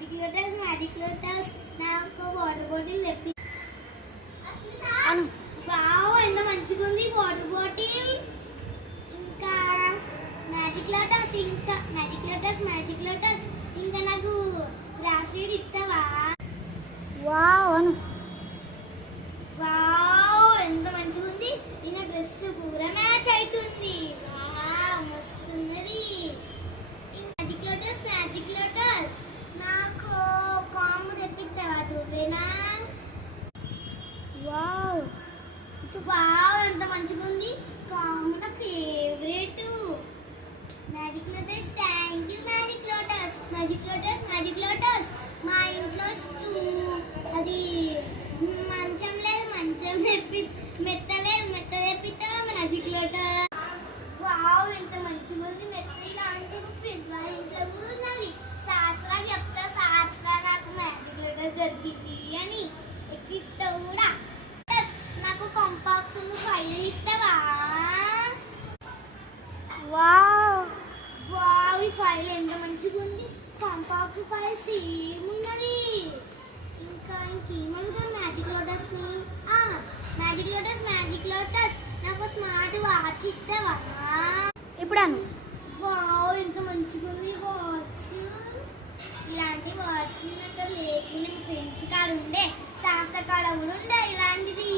Magic lotus నాకు water bottle తెప్పి. Wow ఎంత మంచిగా ఉంది వాటర్ బాటిల్. ఇంకా మ్యాజిక్ లోటస్ ఇంకా నాకు బ్రాస్లెట్ ఇస్తావా? వావ్ అను. వావ్ ఎంత మంచిగా ఉంది. ఇంకా డ్రెస్ పూరా మ్యాచ్ అవుతుంది. వావ్ మస్తున్నది. మ్యాజిక్ లోటస్ నాకు కాంబో తెప్పిస్తావా నువ్వేనా? వావ్ వావ్ ఎంత మంచిగా ఉంది. కాంబో నా favourite. Magic lotus thank you. Magic lotus మా ఇంట్లో అది మంచం లేదు, మంచం మెత్త తెప్పిస్తా మ్యాజిక్ లోటస్. వావ్ ఎంత మంచిగా ఉంది మెత్త. ఇలాంటి ఫ్రెండ్ వాళ్ళ ఇంట్లో కూడా ఉన్నది. శాస్త్రా చెప్తా, శాస్త్రా నాకు మ్యాజిక్ లోటస్ దొరికింది అని ఎక్కిస్తా కూడా. నాకు కాంపాక్స్ ఫైల్ ఇస్తావా? వావ్ వావ్ ఈ ఫైల్ ఎంత మంచిగా ఉంది. కాంపాక్స్ ఫైల్ సేమ్ ఉన్నది. ఇంకా ఇంకేమడుగుతాం మ్యాజిక్ లోటస్ ని. మ్యాజిక్ లోటస్ నాకు స్మార్ట్ వాచ్ ఇస్తావా? ఇప్పుడు అను. వావ్ ఎంత మంచిగా ఉంది వాచ్. ఇలాంటి వాచ్ నాకు లేకుండా ఫ్రెండ్స్ కాడ ఉండే, శాస్త్ర కాడ కూడా ఉండే ఇలాంటిది.